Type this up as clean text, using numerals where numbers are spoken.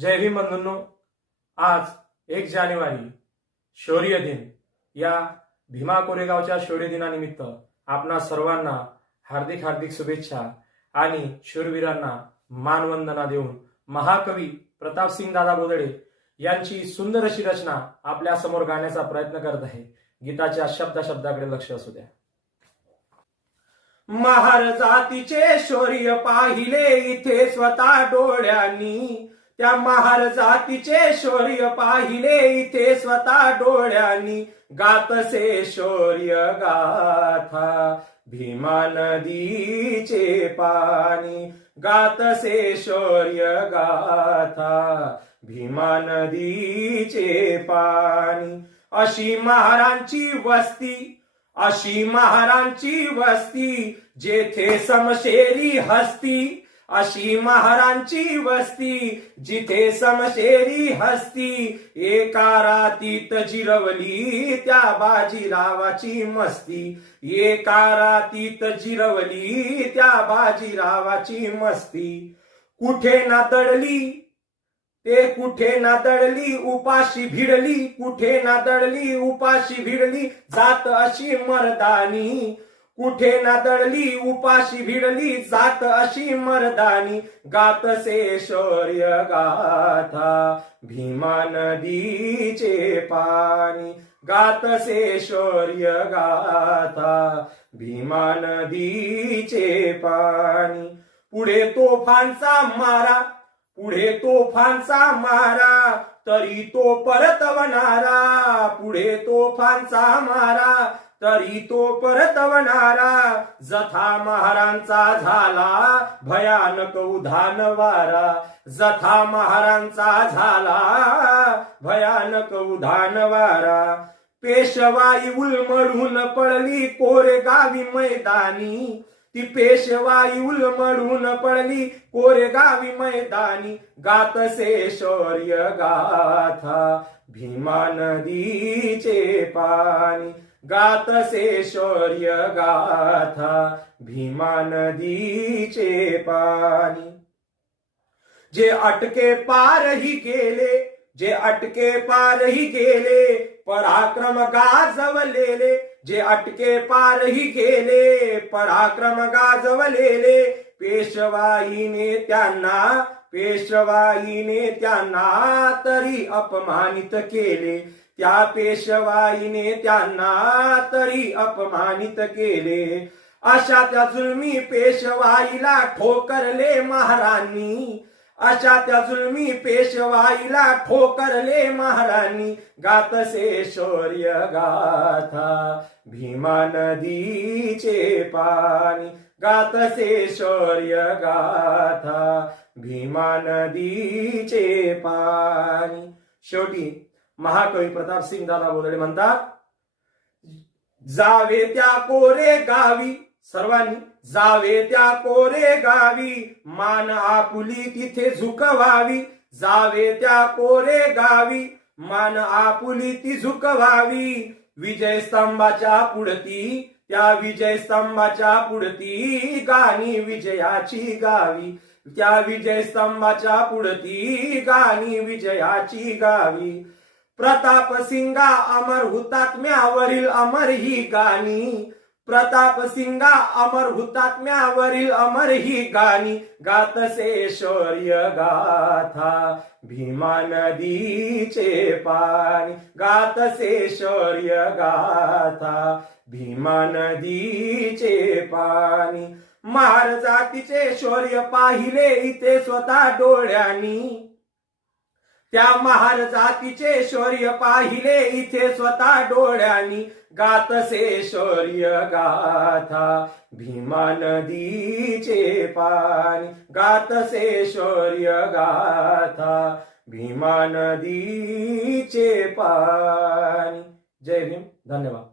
जय भीम बंधूंनो, आज 1 जानेवारी शौर्य दिन. या भीमा कोरेगावच्या शौर्य दिनानिमित्त आपणा सर्वांना हार्दिक हार्दिक शुभेच्छा आणि शूरवीरांना मानवंदना देऊन महाकवी प्रतापसिंग दादा बोदडे यांची सुंदर अशी रचना आपल्या समोर गाण्याचा प्रयत्न करत आहे. गीताच्या शब्दाकडे लक्ष असू द्या. महार जातीचे शौर्य पाहिले इथे स्वतः डोळ्यांनी, त्या महार जातीचे शौर्य पाहिले इथे स्वतः डोळ्यांनी, गातसे शौर्य गाथा भीमा नदीचे पाणी, गातसे शौर्य गाथा भीमा नदीचे पाणी. अशी महारांची वस्ती, अशी महारांची वस्ती जेथे समशेरी हस्ती, अशी महारांची वस्ती जिथे समशेरी हस्ती, एका रातीत जिरवली त्या बाजीरावाची मस्ती, एका रातीत जिरवली त्या बाजीरावाची मस्ती. कुठे ना दडली ते कुठे ना दडली उपाशी भिडली, कुठे ना दडली उपाशी भिडली जात अशी मर्दानी, कुठे ना दडली उपाशी भिडली जात अशी मर्दानी, गातसे शौर्य गाथा भीमा नदीचे पाणी, गातसे शौर्य गाथा भीमा नदीचे पाणी. पुढे तोफांचा मारा, पुढे तोफांचा मारा तरी तो परतवणारा, पुढे तोफांचा मारा तरी तो परतवणारा, जथा महारांचा झाला भयानक उधाण वारा, जथा महारांचा झाला भयानक उधाण वारा. पेशवाई उलमडून पडली कोरेगावी मैदानी, ती पेशवाई उलमडून पडली कोरेगावी मैदानी, गातसे शौर्य गाथा भीमा नदीचे पाणी, गातसे शौर्य गाथा भीमा नदीचे पाणी. जे अटके पारही गेले, जे अटके पारही गेले पराक्रम गाजवलेले, जे अटके पारही गेले पराक्रम गाजवलेले, पेशवाईने त्यांना, पेशवाईने त्यांना तरी अपमानित केले, त्या पेशवाईने त्यांना तरी अपमानित केले. अशा त्या जुलमी पेशवाईला ठोकरले महारांनी, अशा त्या जुलमी पेशवाईला ठोकरले महारांनी, गातसे शौर्य गाथा भीमा नदीचे पाणी, गातसे शौर्य गाथा भीमा नदीचे पाणी. शेवटी महाकवी प्रतापसिंग दादा बोदडे म्हणतात, जावे त्या कोरे गावी, सर्वांनी जावे त्या कोरे गावी मान आपुली तिथे झुकवावी, जावे त्या कोरे गावी मान आपुली ती झुकवावी. विजय स्तंभाच्या पुढती, त्या विजय स्तंभाच्या पुढती गाणी विजयाची गावी, त्या विजय स्तंभाच्या पुढती गाणी विजयाची गावी. प्रतापसिंगा अमर हुतात्म्यावरील अमर ही गाणी, प्रतापसिंगा अमर हुतात्म्यावरील अमर ही गाणी, गातसे शौर्य गाथा भीमा नदीचे पाणी, गातसे शौर्य गाथा भीमा नदीचे पाणी. महार जातीचे शौर्य पाहिले इथे स्वतः डोळ्यांनी, त्या महार जातीचे शौर्य पाहिले इथे स्वतः डोळ्यांनी, गातसे शौर्य गाथा भीमा नदीचे पाणी, गातसे शौर्य गाथा भीमा नदीचे पाणी. जय भीम. धन्यवाद.